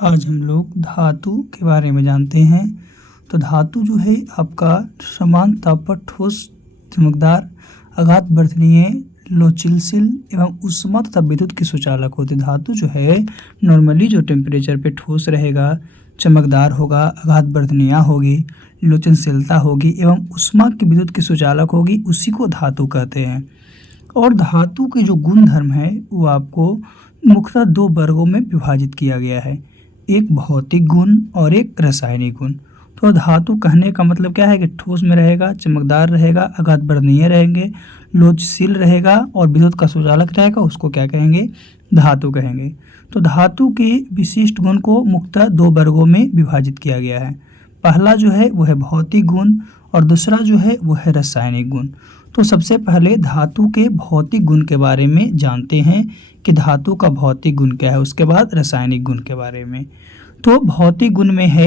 आज हम लोग धातु के बारे में जानते हैं। तो धातु जो है आपका समान ताप पर ठोस, चमकदार, आघात वर्धनीय, लोचनशील एवं ऊष्मा तथा विद्युत की सुचालक होती है। धातु जो है नॉर्मली जो टेम्परेचर पे ठोस रहेगा, चमकदार होगा, आघात वर्धनीय होगी, लोचनशीलता होगी एवं ऊष्मा की विद्युत की सुचालक होगी, उसी को धातु कहते हैं। और धातु के जो गुण धर्म है वो आपको मुख्यतः दो वर्गों में विभाजित किया गया है, एक भौतिक गुण और एक रासायनिक गुण। तो धातु कहने का मतलब क्या है कि ठोस में रहेगा, चमकदार रहेगा, आघात वर्धनीय रहेंगे, लोचशील रहेगा और विद्युत का सुचालक रहेगा, उसको क्या कहेंगे? धातु कहेंगे। तो धातु के विशिष्ट गुण को मुख्यतः दो वर्गों में विभाजित किया गया है। पहला जो है वो है भौतिक गुण और दूसरा जो है वो है रासायनिक गुण। तो सबसे पहले धातु के भौतिक गुण के बारे में जानते हैं कि धातु का भौतिक गुण क्या है, उसके बाद रासायनिक गुण के बारे में। तो भौतिक गुण में है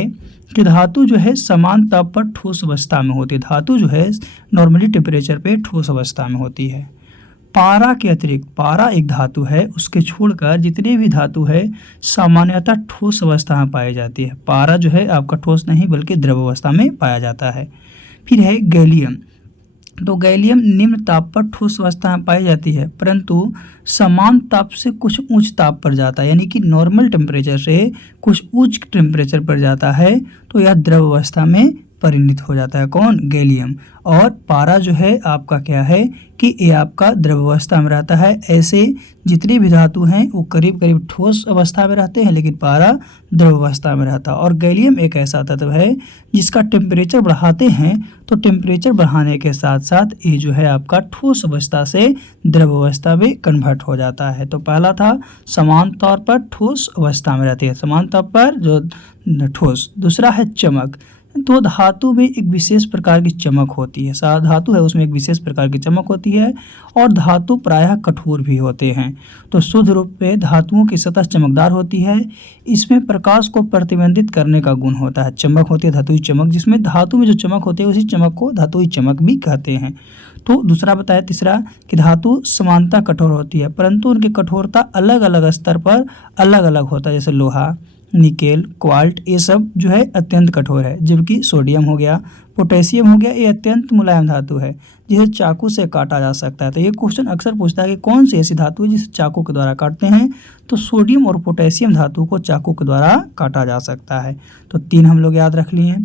कि धातु जो है समान ताप पर ठोस अवस्था में होती है। धातु जो है नॉर्मली टेम्परेचर पे ठोस अवस्था में होती है। पारा के अतिरिक्त, पारा एक धातु है, उसके छोड़कर जितने भी धातु है सामान्यतः ठोस अवस्था में पाई जाती है। पारा जो है आपका ठोस नहीं बल्कि द्रव अवस्था में पाया जाता है। फिर है गैलियम। तो गैलियम निम्न ताप पर ठोस अवस्था में पाई जाती है, परंतु समान ताप से कुछ उच्च ताप पर जाता है, यानी कि नॉर्मल टेम्परेचर से कुछ उच्च टेम्परेचर पर जाता है, तो यह द्रव अवस्था में परिणत हो जाता है। कौन? गैलियम। और पारा जो है आपका क्या है कि ये आपका द्रव अवस्था में रहता है। ऐसे जितने भी धातु हैं वो करीब करीब ठोस अवस्था में रहते हैं, लेकिन पारा द्रव अवस्था में रहता है। और गैलियम एक ऐसा तत्व है जिसका टेम्परेचर बढ़ाते हैं तो टेम्परेचर बढ़ाने के साथ साथ ये जो है आपका ठोस अवस्था से द्रव अवस्था में कन्वर्ट हो जाता है। तो पहला था समान तौर पर ठोस अवस्था में रहती है, समान तौर पर जो ठोस। दूसरा है चमक। तो धातु में एक विशेष प्रकार की चमक होती है, धातु है उसमें एक विशेष प्रकार की चमक होती है और धातु प्रायः कठोर भी होते हैं। तो शुद्ध रूप में धातुओं की सतह चमकदार होती है, इसमें प्रकाश को प्रतिबंधित करने का गुण होता है। चमक होती है धातुई चमक, जिसमें धातु में जो चमक होती है उसी चमक को धातुई चमक भी कहते हैं। तो दूसरा बताया, तीसरा कि धातु समानता कठोर होती है, परंतु उनकी कठोरता अलग अलग स्तर पर अलग अलग होता है। जैसे लोहा, निकेल, क्वार्ट, ये सब जो है अत्यंत कठोर है, जबकि सोडियम हो गया, पोटेशियम हो गया, ये अत्यंत मुलायम धातु है जिसे चाकू से काटा जा सकता है। तो ये क्वेश्चन अक्सर पूछता है कि कौन सी ऐसी धातु है जिसे चाकू के द्वारा काटते हैं? तो सोडियम और पोटेशियम धातु को चाकू के द्वारा काटा जा सकता है। तो तीन हम लोग याद रख लिए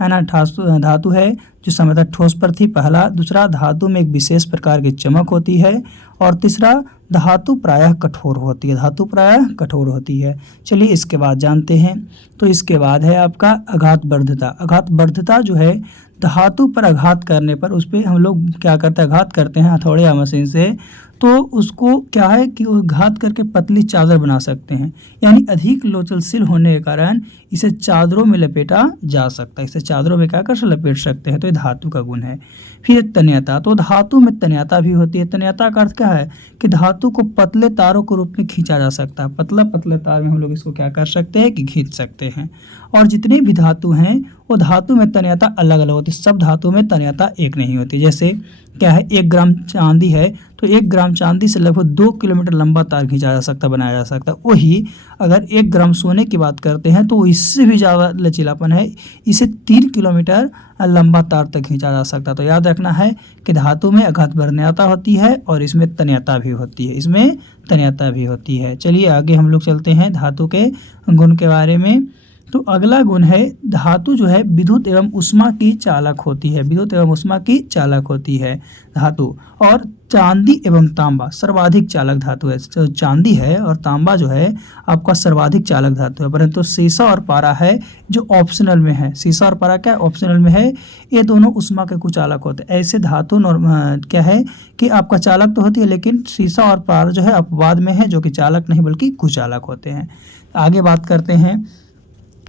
है ना। धातु है जो सामान्यतः ठोस पर थी, पहला। दूसरा, धातु में एक विशेष प्रकार की चमक होती है और तीसरा, धातु प्रायः कठोर होती है। धातु प्रायः कठोर होती है। चलिए इसके बाद जानते हैं। तो इसके बाद है आपका आघात वर्धता। आघात वर्धता जो है धातु पर आघात करने पर उस पर हम लोग क्या करते हैं? आघात करते हैं हथौड़े या मशीन से, तो उसको क्या है कि वो घात करके पतली चादर बना सकते हैं, यानी अधिक लोचनशील होने के कारण इसे चादरों में लपेटा जा सकता है। इसे चादरों में क्या कर लपेट सकते हैं। तो ये धातु का गुण है। फिर तन्यता। तो धातु में तन्यता भी होती है। तन्यता का अर्थ क्या है कि धातु को पतले तारों के रूप में खींचा जा सकता है। पतले तार में हम लोग इसको क्या कर सकते हैं कि खींच सकते हैं। और जितने भी धातु हैं वो धातु में तन्यता अलग अलग होती है, सब धातु में तन्यता एक नहीं होती। जैसे क्या है, 1 ग्राम चांदी है तो 1 ग्राम चांदी से लगभग 2 किलोमीटर लंबा तार खींचा जा सकता, बनाया जा सकता। वही अगर 1 ग्राम सोने की बात करते हैं तो इससे भी ज़्यादा लचीलापन है, इसे 3 किलोमीटर लंबा तार तक खींचा जा सकता। तो याद रखना है कि धातु में आघात वर्धनीयता होती है और इसमें तन्यता भी होती है, इसमें तन्यता भी होती है। चलिए आगे हम लोग चलते हैं धातु के गुण के बारे में। तो अगला गुण है धातु जो है विद्युत एवं ऊष्मा की चालक होती है। विद्युत एवं ऊष्मा की चालक होती है धातु। और चांदी एवं तांबा सर्वाधिक चालक धातु है। तो चांदी है और तांबा जो है आपका सर्वाधिक चालक धातु है, परंतु सीसा और पारा है जो ऑप्शनल में है। सीसा और पारा क्या ऑप्शनल में है, ये दोनों ऊष्मा के कुचालक होते हैं। ऐसे धातु क्या है कि आपका चालक तो होती है, लेकिन सीसा और पारा जो है अपवाद में है, जो कि चालक नहीं बल्कि कुचालक होते हैं। आगे बात करते हैं।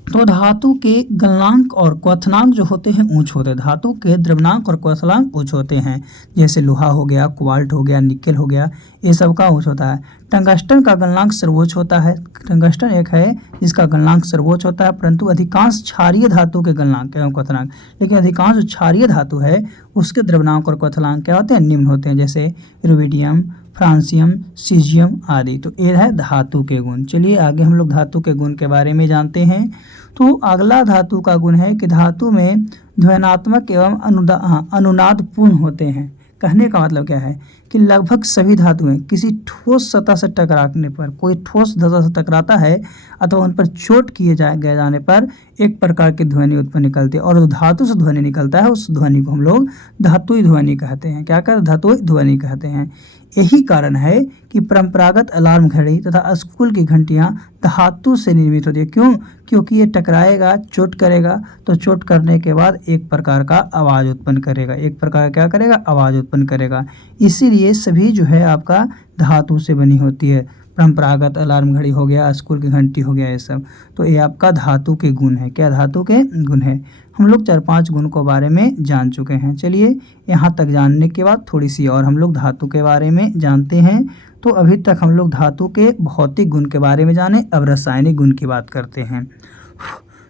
तो धातु के गलनांक और क्वथनांक जो होते हैं ऊंच होते हैं। धातु के द्रव्यनांक और क्वथनांक ऊंच होते हैं। जैसे लोहा हो गया, क्वार्ट हो गया, निकेल हो गया, ये सब का ऊंच होता है। टंगस्टन का गलनांक सर्वोच्च होता है। टंगस्टन एक है जिसका गलनांक सर्वोच्च होता है, परंतु अधिकांश क्षारीय धातु के गलनांक एवं क्वथनांक, लेकिन अधिकांश जो क्षारीय धातु है उसके द्रव्यनांक और क्वथनांक क्या होते हैं? निम्न होते हैं। जैसे रुबिडियम, फ्रांसियम, सीजियम आदि। तो ये है धातु के गुण। चलिए आगे हम लोग धातु के गुण के बारे में जानते हैं। तो अगला धातु का गुण है कि धातु में ध्वन्यात्मक एवं अनुनादपूर्ण होते हैं। कहने का मतलब क्या है कि लगभग सभी धातुएं किसी ठोस सतह से टकराने पर, कोई ठोस सतह से टकराता है अथवा उन पर चोट किए जाने पर एक प्रकार की ध्वनि उत्पन्न निकलती है, और जो धातु से ध्वनि निकलता है उस ध्वनि को हम लोग धातुई ध्वनि कहते हैं। क्या कहते हैं? धातुई ध्वनि कहते हैं। यही कारण है कि परंपरागत अलार्म घड़ी तथा स्कूल की घंटियां धातु से निर्मित होती है। क्यों? क्योंकि ये टकराएगा, चोट करेगा, तो चोट करने के बाद एक प्रकार का आवाज़ उत्पन्न करेगा, एक प्रकार का क्या करेगा? आवाज़ उत्पन्न करेगा। इसीलिए सभी जो है आपका धातु से बनी होती है। परंपरागत अलार्म घड़ी हो गया, स्कूल की घंटी हो गया, ये सब। तो ये आपका धातु के गुण है। क्या धातु के गुण है? हम लोग 4-5 गुण के बारे में जान चुके हैं। चलिए यहाँ तक जानने के बाद थोड़ी सी और हम लोग धातु के बारे में जानते हैं। तो अभी तक हम लोग धातु के भौतिक गुण के बारे में जाने, अब रासायनिक गुण की बात करते हैं।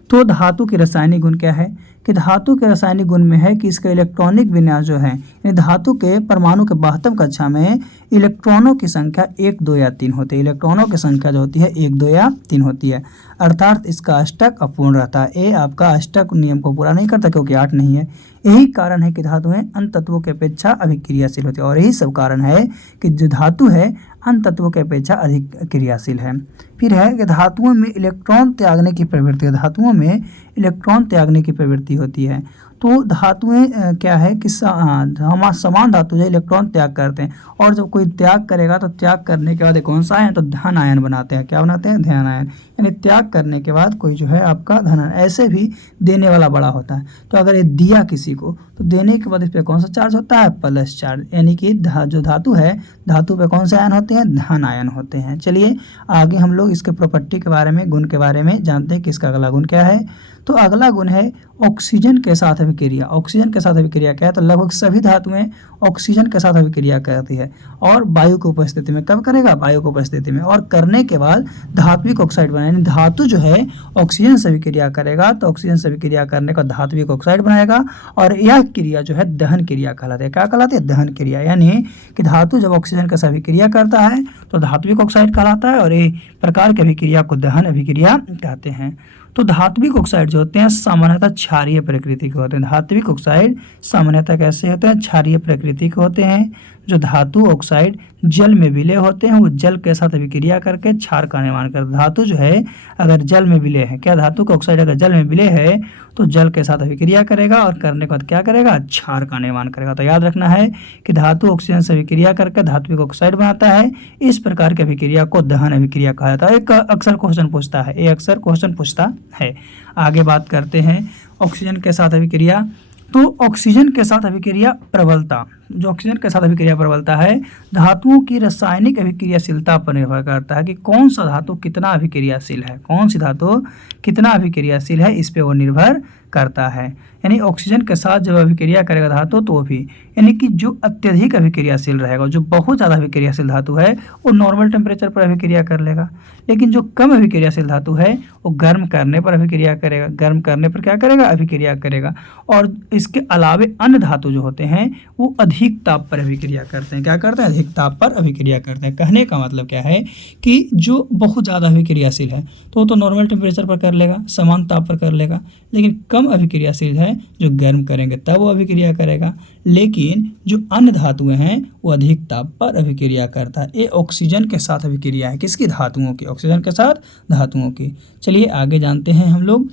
तो धातु के रासायनिक गुण क्या है कि धातु के रासायनिक गुण में है कि इसका इलेक्ट्रॉनिक विन्यास जो है, यानी धातु के परमाणु के 72 कक्षा में इलेक्ट्रॉनों की संख्या 1, 2 या 3 होती है। इलेक्ट्रॉनों की संख्या जो होती है 1, 2 या 3 होती है, अर्थात इसका अष्टक अपूर्ण रहता है। ये आपका अष्टक नियम को पूरा नहीं करता क्योंकि 8 नहीं है। यही कारण है कि धातुएं अन्य तत्वों की अपेक्षा अभिक्रियाशील होती है, और यही सब कारण है कि जो धातु है अन्य तत्वों की अपेक्षा अधिक क्रियाशील है। फिर है कि धातुओं में इलेक्ट्रॉन त्यागने की प्रवृत्ति है। धातुओं में इलेक्ट्रॉन त्यागने की प्रवृत्ति होती है। तो धातुएं क्या है कि हमारा समान धातु जो इलेक्ट्रॉन त्याग करते हैं, और जब कोई त्याग करेगा तो त्याग करने के बाद एक कौन सा आयन? तो धन आयन बनाते हैं। क्या बनाते हैं? धन आयन। यानी त्याग करने के बाद कोई जो है आपका धन आयन, ऐसे भी देने वाला बड़ा होता है। तो अगर ये दिया किसी को, तो देने के बाद इस पर कौन सा चार्ज होता है? Plus charge. यानी कि जो धातु है, धातु पे कौन से आयन होते हैं? धन आयन होते हैं। चलिए आगे हम लोग इसके प्रॉपर्टी के बारे में, गुण के बारे में जानते हैं कि इसका अगला गुण क्या है। तो अगला गुण है ऑक्सीजन के साथ अभिक्रिया। ऑक्सीजन के साथ अभिक्रिया क्या है? तो लगभग सभी धातुएं ऑक्सीजन के साथ अभिक्रिया करती है, और वायु की उपस्थिति में। कब करेगा? वायु की उपस्थिति में। और करने के बाद धात्विक ऑक्साइड बनाए, यानी धातु जो है ऑक्सीजन से अभिक्रिया करेगा, तो ऑक्सीजन से अभिक्रिया करने का धात्विक ऑक्साइड बनाएगा, और यह क्रिया जो है दहन क्रिया कहलाती है। क्या कहलाती है? दहन क्रिया। यानी कि धातु जब ऑक्सीजन के साथ अभिक्रिया करता है तो धात्विक ऑक्साइड कहलाता है, और ये प्रकार की अभिक्रिया को दहन अभिक्रिया कहते हैं। तो धात्विक ऑक्साइड जो होते हैं सामान्यतः क्षारीय प्रकृति के होते हैं। धात्विक ऑक्साइड सामान्यतः कैसे होते हैं? क्षारीय प्रकृति के होते हैं। जो धातु ऑक्साइड जल में विलय होते हैं, वो जल के साथ अभिक्रिया करके क्षार का निर्माण करते हैं। धातु जो है अगर जल में विलय है, क्या धातु का ऑक्साइड अगर जल में विलय है तो जल के साथ अभिक्रिया करेगा, और करने के बाद क्या करेगा? क्षार का निर्माण करेगा। तो याद रखना है कि धातु ऑक्सीजन से अभिक्रिया करके धात्विक ऑक्साइड बनाता है। इस प्रकार की अभिक्रिया को दहन अभिक्रिया कहा जाता है। एक अक्सर क्वेश्चन पूछता है, ये अक्सर क्वेश्चन पूछता है। आगे बात करते हैं ऑक्सीजन के साथ अभिक्रिया। तो ऑक्सीजन के साथ अभिक्रिया प्रबलता, जो ऑक्सीजन के साथ अभिक्रिया प्रबलता है, धातुओं की रासायनिक अभिक्रियाशीलता पर निर्भर करता है कि कौन सा धातु कितना अभिक्रियाशील है, कौन सी धातु कितना अभिक्रियाशील है, इस पे वो निर्भर करता है। यानी ऑक्सीजन के साथ जब अभिक्रिया करेगा धातु तो भी, यानी कि जो अत्यधिक अभिक्रियाशील रहेगा, जो बहुत ज़्यादा अभिक्रियाशील धातु है, वो नॉर्मल टेम्परेचर पर अभिक्रिया कर लेगा। लेकिन जो कम अभिक्रियाशील धातु है वो गर्म करने पर अभिक्रिया करेगा। गर्म करने पर क्या करेगा? अभिक्रिया करेगा। और इसके अलावे अन्य धातु जो होते हैं वो अधिक ताप पर अभिक्रिया करते हैं। क्या करते हैं? अधिक ताप पर अभिक्रिया करते हैं। कहने का मतलब क्या है कि जो बहुत ज़्यादा अभिक्रियाशील है तो वो तो नॉर्मल टेम्परेचर पर कर लेगा, समान ताप पर कर लेगा। लेकिन कम अभिक्रियाशील है, जो गर्म करेंगे तब वो अभिक्रिया करेगा। लेकिन जो अन्य धातुएं हैं वो अधिक ताप पर अभिक्रिया करता है। ये ऑक्सीजन के साथ अभिक्रिया है। किसकी? धातुओं की। ऑक्सीजन के साथ धातुओं की। चलिए आगे जानते हैं हम लोग।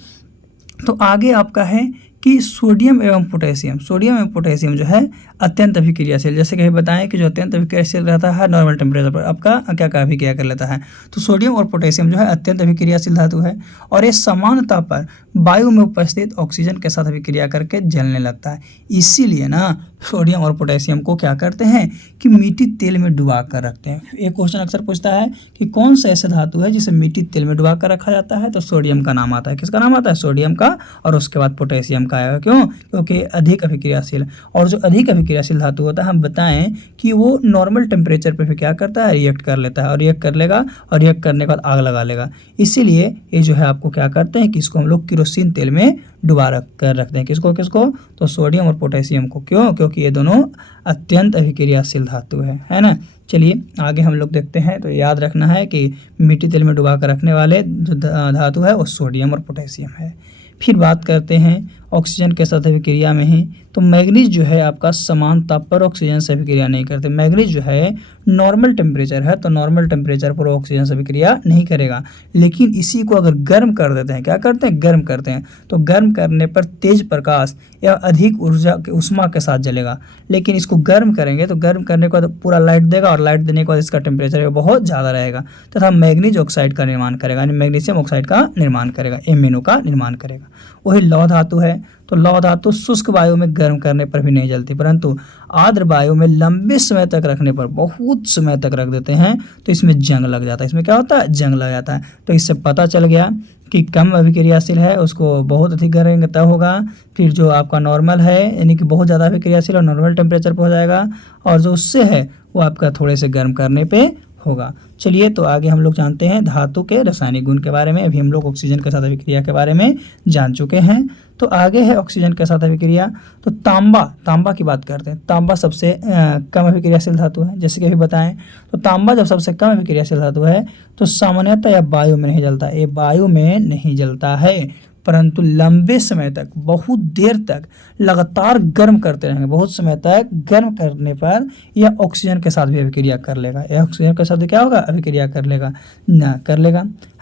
तो आगे आपका है कि सोडियम एवं पोटेशियम, सोडियम एवं पोटेशियम जो है अत्यंत अभिक्रियाशील। जैसे कि बताएं कि जो अत्यंत अभिक्रियाशील रहता है नॉर्मल टेम्परेचर पर, आपका क्या क्या अभिक्रिया कर लेता है। तो सोडियम और पोटेशियम जो है अत्यंत अभिक्रियाशील धातु है, और ये समान ताप पर वायु में उपस्थित ऑक्सीजन के साथ अभिक्रिया करके जलने लगता है। इसीलिए ना सोडियम और पोटेशियम को क्या करते हैं कि मीठी तेल में डुबा कर रखते हैं। एक क्वेश्चन अक्सर पूछता है कि कौन सा ऐसा धातु है जिसे मीठी तेल में डुबा कर रखा जाता है, तो सोडियम का नाम आता है। किसका नाम आता है? सोडियम का, और उसके बाद पोटेशियम का आएगा। क्यों? क्योंकि अधिक अभिक्रियाशील। और जो अधिक अभिक्रियाशील धातु होता है, हम बताएं कि वो नॉर्मल टेम्परेचर पे फिर क्या करता है, रिएक्ट कर लेता है, और रिएक्ट कर लेगा, और रिएक्ट करने के बाद आग लगा लेगा। इसीलिए ये जो है आपको क्या करते हैं कि इसको हम लोग केरोसिन तेल में डुबा रखते हैं। किसको किसको? तो सोडियम और पोटेशियम को। क्यों? क्योंकि ये दोनों अत्यंत अभिक्रियाशील धातु है ना। चलिए आगे हम लोग देखते हैं। तो याद रखना है कि मिट्टी तेल में डुबा कर रखने वाले जो धातु है वो सोडियम और पोटेशियम है। फिर बात करते हैं ऑक्सीजन के साथ अभिक्रिया में ही, तो मैग्नीज जो है आपका समान ताप पर ऑक्सीजन से अभिक्रिया नहीं करते। मैग्नीज जो है नॉर्मल टेम्परेचर है, तो नॉर्मल टेम्परेचर पर ऑक्सीजन से अभिक्रिया नहीं करेगा। लेकिन इसी को अगर गर्म कर देते हैं, क्या करते हैं, गर्म करते हैं, तो गर्म करने पर तेज प्रकाश या अधिक ऊर्जा उष्मा के साथ जलेगा। लेकिन इसको गर्म करेंगे तो गर्म करने के बाद पूरा लाइट देगा, और लाइट देने के बाद इसका टेम्परेचर बहुत ज़्यादा रहेगा तथा मैग्नीज ऑक्साइड का निर्माण करेगा, यानी मैग्नीशियम ऑक्साइड का निर्माण करेगा, MnO का निर्माण करेगा। वही लौह धातु है, तो लौह धातु शुष्क वायु में गर्म करने पर भी नहीं जलती, परंतु आर्द्र वायु में लंबे समय तक रखने पर, बहुत समय तक रख देते हैं तो इसमें जंग लग जाता है। इसमें क्या होता है, जंग लग जाता है। तो इससे पता चल गया कि कम अभिक्रियाशील है उसको बहुत अधिक करेंगे तब होगा। फिर जो आपका नॉर्मल है यानी कि बहुत ज़्यादा अभिक्रियाशील और नॉर्मल टेम्परेचर पर हो जाएगा, और जो उससे है वो आपका थोड़े से गर्म करने पे होगा। चलिए तो आगे हम लोग जानते हैं धातु के रासायनिक गुण के बारे में। अभी हम लोग ऑक्सीजन के साथ अभिक्रिया के बारे में जान चुके हैं। तो आगे है ऑक्सीजन के साथ अभिक्रिया। तो तांबा की बात करते हैं। तांबा सबसे कम अभिक्रियाशील धातु है, जैसे कि अभी बताएं। तो तांबा जब सबसे कम अभिक्रियाशील धातु है तो सामान्यतः यह वायु में नहीं जलता, ये वायु में नहीं जलता है, परंतु लंबे समय तक, बहुत देर तक लगातार गर्म करते रहेंगे, बहुत समय तक गर्म करने पर यह ऑक्सीजन के साथ भी अभिक्रिया कर लेगा। यह ऑक्सीजन के साथ क्या होगा, अभिक्रिया कर लेगा,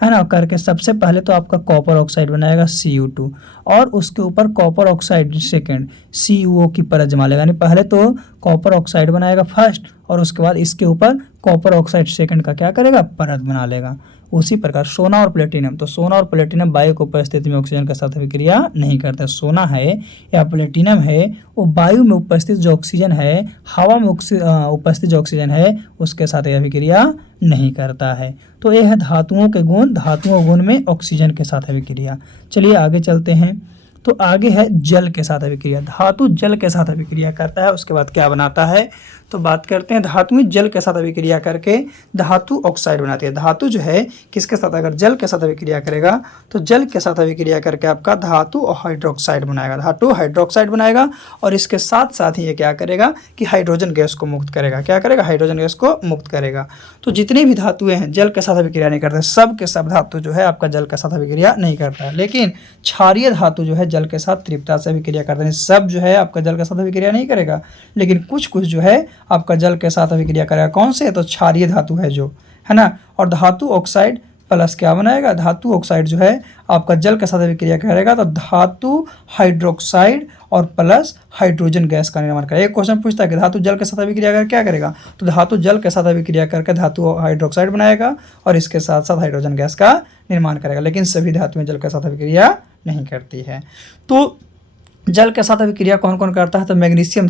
है ना। करके सबसे पहले तो आपका कॉपर ऑक्साइड बनाएगा Cu2, और उसके ऊपर कॉपर ऑक्साइड सेकेंड CuO की परत जमा लेगा। यानी पहले तो कॉपर ऑक्साइड बनाएगा फर्स्ट, और उसके बाद इसके ऊपर कॉपर ऑक्साइड सेकेंड का क्या करेगा, परत बना लेगा। उसी प्रकार सोना और प्लेटिनम, तो सोना और प्लेटिनम वायु की उपस्थिति में ऑक्सीजन के साथ अभिक्रिया नहीं करता। सोना है या प्लेटिनम है वो वायु में उपस्थित जो ऑक्सीजन है, हवा में उपस्थित जो ऑक्सीजन है उसके साथ अभिक्रिया नहीं करता है। तो यह है धातुओं के गुण, धातुओं गुण में ऑक्सीजन के साथ अभिक्रिया। चलिए आगे चलते हैं। तो आगे है जल के साथ अभिक्रिया। धातु जल के साथ अभिक्रिया करता है, उसके बाद क्या बनाता है, तो बात करते हैं। धातु जल के साथ अभिक्रिया करके धातु ऑक्साइड बनाती है। धातु जो है किसके साथ, अगर जल के साथ अभिक्रिया करेगा तो जल के साथ अभिक्रिया करके आपका धातु हाइड्रोक्साइड बनाएगा, धातु हाइड्रोक्साइड बनाएगा। और इसके साथ साथ ही ये क्या करेगा कि हाइड्रोजन गैस को मुक्त करेगा। क्या करेगा, हाइड्रोजन गैस को मुक्त करेगा। तो जितने भी धातुएं हैं जल के साथ अभिक्रिया नहीं करते, सब के सब धातु जो है आपका जल के साथ अभिक्रिया नहीं करता है। लेकिन क्षारीय धातु जो है जल के साथ तीव्रता से अभिक्रिया करते हैं। सब जो है आपका जल के साथ अभिक्रिया नहीं करेगा, लेकिन कुछ कुछ जो है आपका जल के साथ अभिक्रिया करेगा। कौन से, तो क्षारीय धातु है जो, है ना। और धातु ऑक्साइड प्लस क्या बनाएगा, धातु ऑक्साइड जो है आपका जल के साथ अभिक्रिया करेगा तो धातु हाइड्रोक्साइड और प्लस हाइड्रोजन गैस का निर्माण करेगा। एक क्वेश्चन पूछता है कि धातु जल के साथ अभिक्रिया कर क्या करेगा, तो धातु जल के साथ अभिक्रिया करके धातु हाइड्रोक्साइड बनाएगा और इसके साथ साथ हाइड्रोजन गैस का निर्माण करेगा। लेकिन सभी धातुएं जल के साथ अभिक्रिया नहीं करती है। तो जल के साथ अभिक्रिया कौन कौन करता है, तो मैग्नीशियम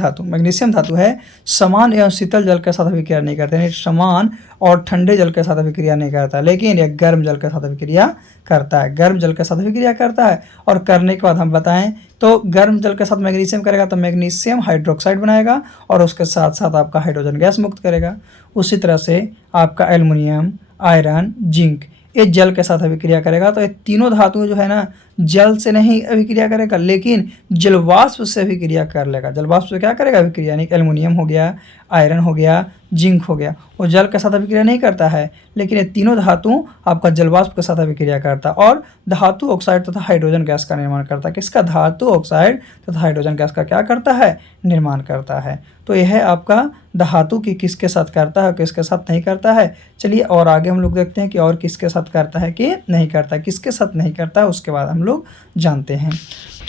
धातु है समान एवं शीतल जल के साथ अभिक्रिया नहीं करते, यानी समान और ठंडे जल के साथ अभिक्रिया नहीं करता, लेकिन यह गर्म जल के साथ अभिक्रिया करता है, गर्म जल के साथ अभिक्रिया करता है। और करने के बाद हम बताएं तो गर्म जल के साथ मैग्नीशियम करेगा तो मैग्नीशियम हाइड्रोक्साइड बनाएगा और उसके साथ साथ आपका हाइड्रोजन गैस मुक्त करेगा। उसी तरह से आपका एल्युमिनियम, आयरन, जिंक ये जल के साथ अभिक्रिया करेगा। तो ये तीनों धातुएं जो है ना जल से नहीं अभिक्रिया करेगा, लेकिन जलवाष्प से अभिक्रिया कर लेगा। जलवाष्प से क्या करेगा अभिक्रिया, यानी एल्युमिनियम हो गया, आयरन हो गया, जिंक हो गया, वो जल के साथ अभिक्रिया नहीं करता है, लेकिन ये तीनों धातु आपका जलवाष्प के साथ अभिक्रिया करता है और धातु ऑक्साइड तथा हाइड्रोजन गैस का निर्माण करता है। किसका, धातु ऑक्साइड तथा हाइड्रोजन गैस का क्या करता है, निर्माण करता है। तो यह है आपका धातु की किसके साथ करता है और किसके साथ नहीं करता है। चलिए और आगे हम लोग देखते हैं कि और किसके साथ करता है कि नहीं करता है, किसके साथ नहीं करता है उसके बाद हम लोग जानते हैं।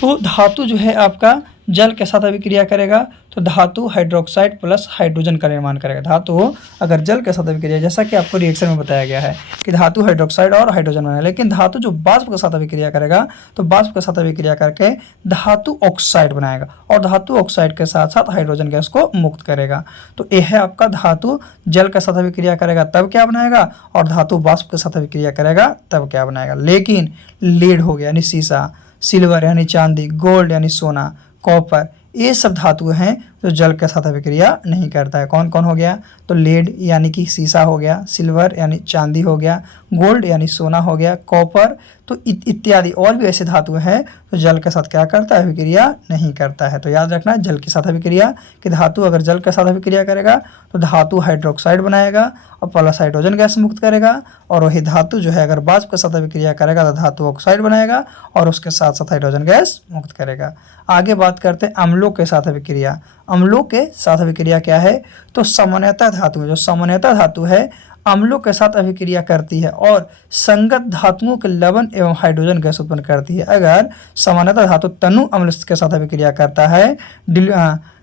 तो धातु जो है आपका जल के साथ अभिक्रिया करेगा तो धातु हाइड्रोक्साइड प्लस हाइड्रोजन का निर्माण करेगा। धातु अगर जल के साथ अभिक्रिया, जैसा कि आपको रिएक्शन में बताया गया है कि धातु हाइड्रोक्साइड और हाइड्रोजन बनाएगा, लेकिन धातु जो वाष्प के साथ अभिक्रिया करेगा तो वाष्प के साथ अभिक्रिया करके धातु ऑक्साइड बनाएगा और धातु ऑक्साइड के साथ साथ हाइड्रोजन गैस को मुक्त करेगा। तो यह है आपका धातु जल के साथ अभिक्रिया करेगा तब क्या बनाएगा और धातु वाष्प के साथ अभिक्रिया करेगा तब क्या बनाएगा। लेकिन लीड हो गया यानी शीशा, सिल्वर यानी चांदी, गोल्ड यानी सोना, कॉपर, ये सब धातु हैं जो जल के साथ अभिक्रिया नहीं करता है। कौन कौन हो गया? तो लेड यानी कि सीसा हो गया, सिल्वर यानी चांदी हो गया, गोल्ड यानी सोना हो गया, कॉपर तो इत्यादि और भी ऐसे धातु हैं तो जल के साथ क्या करता है? अभिक्रिया नहीं करता है। तो याद रखना जल के साथ अभिक्रिया कि धातु अगर जल के साथ अभिक्रिया करेगा तो धातु हाइड्रोक्साइड बनाएगा और प्लस हाइड्रोजन गैस मुक्त करेगा, और वही धातु जो है अगर वाष्प के साथ अभिक्रिया करेगा तो धातु ऑक्साइड बनाएगा और उसके साथ साथ हाइड्रोजन गैस मुक्त करेगा। आगे बात करते हैं अम्लों के साथ अभिक्रिया। अम्लों के साथ अभिक्रिया क्या है? तो सामान्यतः धातु, जो सामान्यतः धातु है अम्लों के साथ अभिक्रिया करती है और संगत धातुओं के लवण एवं हाइड्रोजन गैस उत्पन्न करती है। अगर सामान्यतः धातु तनु अम्ल के साथ अभिक्रिया करता है,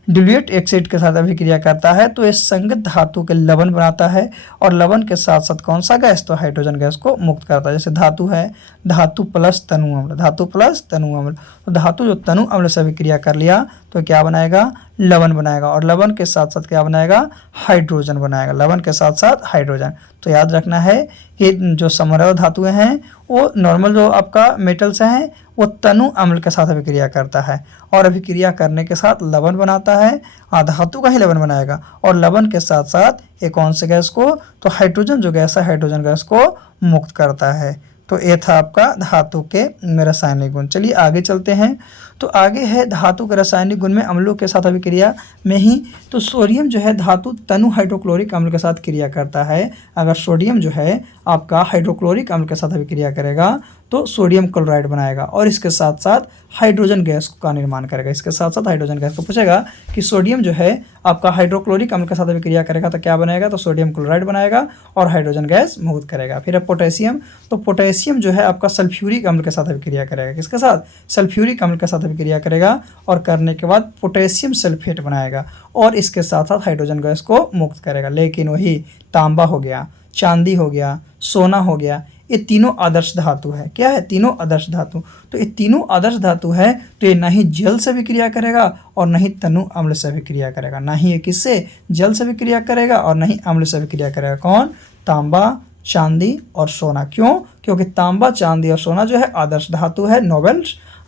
डिल्यूट एसिड के साथ अभिक्रिया करता है तो ये संगत धातु के लवण बनाता है और लवण के साथ साथ कौन सा गैस? तो हाइड्रोजन गैस को मुक्त करता है। जैसे धातु है धातु प्लस तनु अम्ल, धातु प्लस तनु अम्ल, तो धातु जो तनु अम्ल से अभिक्रिया कर लिया तो क्या बनाएगा? लवण बनाएगा, और लवण के साथ साथ क्या बनाएगा? हाइड्रोजन बनाएगा, लवण के साथ साथ हाइड्रोजन। तो याद रखना है कि जो समरल धातुएं हैं वो नॉर्मल जो आपका मेटल्स हैं वो तनु अम्ल के साथ अभिक्रिया करता है और अभिक्रिया करने के साथ लवण बनाता है, धातु का ही लवण बनाएगा, और लवण के साथ साथ एक कौन से गैस को? तो हाइड्रोजन जो गैस है हाइड्रोजन गैस को मुक्त करता है। तो ये था आपका धातु के रासायनिक गुण। चलिए आगे चलते हैं। तो आगे है धातु के रासायनिक गुण में अम्लों के साथ अभिक्रिया में ही तो सोडियम जो है धातु तनु हाइड्रोक्लोरिक अम्ल के साथ क्रिया करता है। अगर सोडियम जो है आपका हाइड्रोक्लोरिक अम्ल के साथ अभिक्रिया करेगा तो सोडियम क्लोराइड बनाएगा और इसके साथ साथ हाइड्रोजन गैस का निर्माण करेगा। इसके साथ साथ हाइड्रोजन गैस को पूछेगा कि सोडियम जो है आपका हाइड्रोक्लोरिक अम्ल के साथ अभिक्रिया करेगा तो क्या बनाएगा? तो सोडियम क्लोराइड बनाएगा और हाइड्रोजन गैस मुक्त करेगा। फिर है पोटेशियम, तो पोटेशियम जो है आपका सल्फ्यूरिक अम्ल के साथ अभिक्रिया करेगा। किसके साथ? सल्फ्यूरिक अम्ल के साथ अभिक्रिया करेगा और करने के बाद पोटेशियम सल्फेट बनाएगा और इसके साथ साथ हाइड्रोजन गैस को मुक्त करेगा। लेकिन वही तांबा हो गया, चांदी हो गया, सोना हो गया, ये तीनों आदर्श धातु है। क्या है? तीनों आदर्श धातु। तो ये तीनों आदर्श धातु है तो ये ना ही जल से विक्रिया करेगा और ना ही तनु अम्ल से विक्रिया करेगा। ना ही ये किससे? जल से विक्रिया करेगा और ना ही अम्ल से विक्रिया करेगा। कौन? तांबा, चांदी और सोना। क्यों? क्योंकि तांबा, चांदी और सोना जो है आदर्श धातु है, नोबल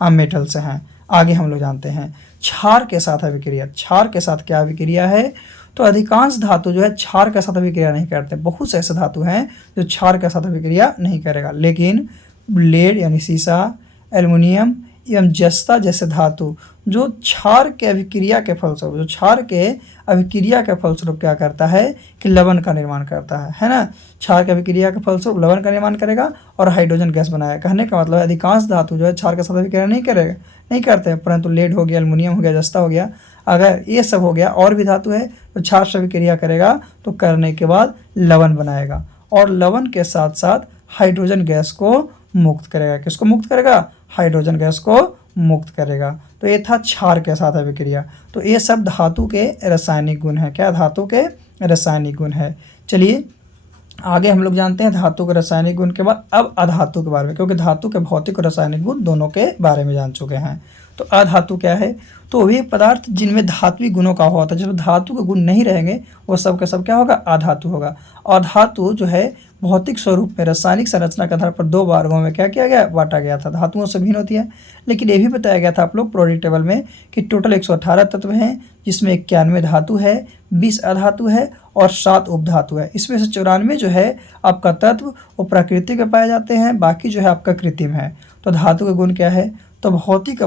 मेटल से हैं। आगे हम लोग जानते हैं क्षार के साथ अभिक्रिया। क्षार के साथ क्या अभिक्रिया है? तो अधिकांश धातु जो है क्षार के साथ अभिक्रिया नहीं करते। बहुत से ऐसे धातु हैं जो क्षार के साथ अभिक्रिया नहीं करेगा, लेकिन लेड यानी सीसा, एल्युमिनियम एवं जस्ता जैसे धातु जो क्षार के अभिक्रिया के फलस्वरूप, जो क्षार के अभिक्रिया के फलस्वरूप क्या करता है कि लवण का निर्माण करता है ना? क्षार के अभिक्रिया के फलस्वरूप लवण का निर्माण करेगा और हाइड्रोजन गैस बनाएगा। कहने का मतलब अधिकांश धातु जो है क्षार के साथ अभिक्रिया नहीं करते हैं, परंतु लेड हो गया, एल्युमिनियम हो गया, जस्ता हो गया, अगर ये सब हो गया और भी धातु है तो क्षार से अभिक्रिया करेगा तो करने के बाद लवण बनाएगा और लवण के साथ साथ हाइड्रोजन गैस को मुक्त करेगा। किसको मुक्त करेगा? हाइड्रोजन गैस को मुक्त करेगा। तो ये था क्षार के साथ अभिक्रिया। तो ये सब धातु के रासायनिक गुण है। क्या? धातु के रासायनिक गुण है। चलिए आगे हम लोग जानते हैं धातु के रासायनिक गुण के बाद अब अधातु के बारे में, क्योंकि धातु के भौतिक और रासायनिक गुण दोनों के बारे में जान चुके हैं। तो अधातु क्या है? तो वे पदार्थ जिनमें धात्विक गुणों का होता है, जिसमें धातु के गुण नहीं रहेंगे वो सब का सब क्या होगा? अधातु होगा। और धातु जो है भौतिक स्वरूप में रासायनिक संरचना के आधार पर दो वर्गों में क्या किया गया? बांटा गया था। धातुओं से भिन्न होती है, लेकिन ये भी बताया गया था आप लोग प्रोडिक टेबल में कि टोटल 118 तत्व हैं, जिसमें 91 धातु है, 20 अधातु है और 7 उपधातु है। इसमें से 94 जो है आपका तत्व वो प्राकृतिक में पाए जाते हैं, बाकी जो है आपका कृत्रिम है। तो धातु के गुण क्या है? तो भौतिक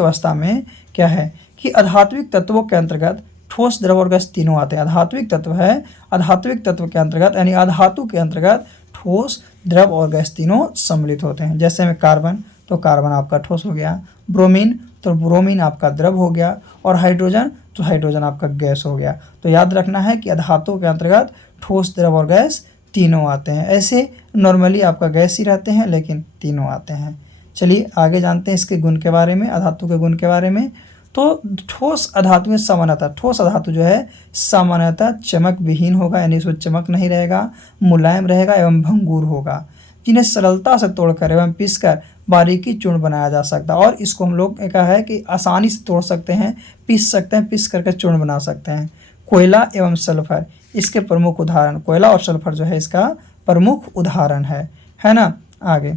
अवस्था में क्या है कि अधात्विक तत्वों के अंतर्गत ठोस, द्रव और गैस तीनों आते हैं। अधात्विक तत्व है, अधात्विक तत्व के अंतर्गत यानी अधातु के अंतर्गत ठोस, द्रव और गैस तीनों सम्मिलित होते हैं। जैसे में कार्बन, तो कार्बन आपका ठोस हो गया, ब्रोमीन, तो ब्रोमीन आपका द्रव हो गया, और हाइड्रोजन, तो हाइड्रोजन आपका गैस हो गया। तो याद रखना है कि अधातु के अंतर्गत ठोस, द्रव और गैस तीनों आते हैं। ऐसे नॉर्मली आपका गैस ही रहते हैं, लेकिन तीनों आते हैं। चलिए आगे जानते हैं इसके गुण के बारे में, अधातु के गुण के बारे में। तो ठोस अधातु में सामान्यतः, ठोस अधातु जो है सामान्यतः चमक विहीन होगा, यानी इसमें चमक नहीं रहेगा, मुलायम रहेगा एवं भंगुर होगा, जिन्हें सरलता से तोड़कर एवं पीसकर बारीकी चूर्ण बनाया जा सकता है। और इसको हम लोग कहा है कि आसानी से तोड़ सकते हैं, पीस सकते हैं, पीस करके चूर्ण बना सकते हैं। कोयला एवं सल्फर इसके प्रमुख उदाहरण, कोयला और सल्फर जो है इसका प्रमुख उदाहरण है ना। आगे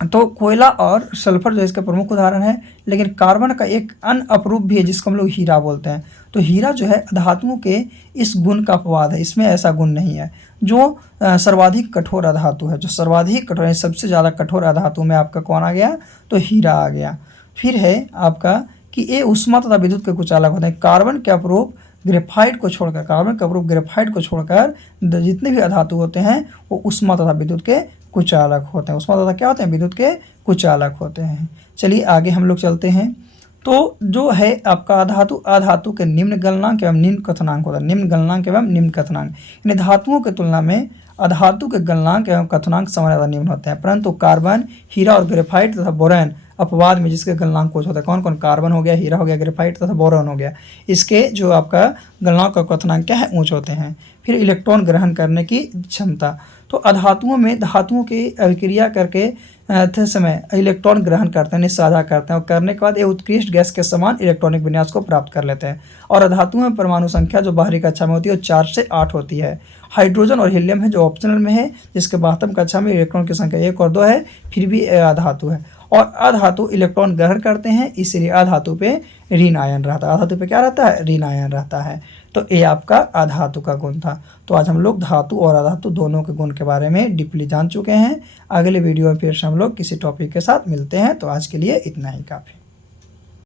तो कोयला और सल्फर जो इसके प्रमुख उदाहरण है, लेकिन कार्बन का एक अन्य अपरूप भी है जिसको हम लोग हीरा बोलते हैं। तो हीरा जो है धातुओं के इस गुण का अपवाद है, इसमें ऐसा गुण नहीं है। जो सर्वाधिक कठोर अधातु है, जो सर्वाधिक कठोर है, सबसे ज़्यादा कठोर अधातु में आपका कौन आ गया, तो हीरा आ गया। फिर है आपका कि ये ऊष्मा तथा विद्युत के कुचालक होते हैं। कार्बन के अपरूप ग्रेफाइट को छोड़कर, कार्बन के अपरूप ग्रेफाइट को छोड़कर जितने भी अधातु होते हैं वो ऊष्मा तथा विद्युत के कुचालक होते हैं। ऊष्मा तथा क्या होते हैं, विद्युत के कुचालक होते हैं। चलिए आगे हम लोग चलते हैं। तो जो है आपका अधातु के निम्न गलनांक एवं निम्न कथनांक होता है। निम्न गलनांक एवं निम्न कथनांक, यानी धातुओं की तुलना में अधातु के गलनांक एवं कथनांक सामान्यतः निम्न होते हैं, परंतु कार्बन, हीरा और ग्रेफाइट तथा बोरॉन अपवाद में जिसके गलनांक उच्च होता है। कौन कौन, कार्बन हो गया, हीरा हो गया, ग्रेफाइट तथा बोरॉन हो गया, इसके जो आपका गलनांक और कथनांक क्या है, ऊंच होते हैं। फिर इलेक्ट्रॉन ग्रहण करने की क्षमता, तो अधातुओं में धातुओं की अभिक्रिया करके समय इलेक्ट्रॉन ग्रहण करते हैं, साझा करते हैं, और करने के बाद ये उत्कृष्ट गैस के समान इलेक्ट्रॉनिक विन्यास को प्राप्त कर लेते हैं। और अधातुओं में परमाणु संख्या जो बाहरी कक्षा में होती है वो 4 से 8 होती है। हाइड्रोजन और हीलियम है जो ऑप्शनल में है, जिसके बाहतम कक्षा में इलेक्ट्रॉन की संख्या 1 और 2 है, फिर भी अधातु है। और अधातु इलेक्ट्रॉन ग्रहण करते हैं, इसलिए अधातु पे ऋण आयन रहता है। अधातु पे क्या रहता है, ऋण आयन रहता है। तो ये आपका अधातु का गुण था। तो आज हम लोग धातु और अधातु दोनों के गुण के बारे में डीपली जान चुके हैं। अगले वीडियो में फिर से हम लोग किसी टॉपिक के साथ मिलते हैं। तो आज के लिए इतना ही काफ़ी।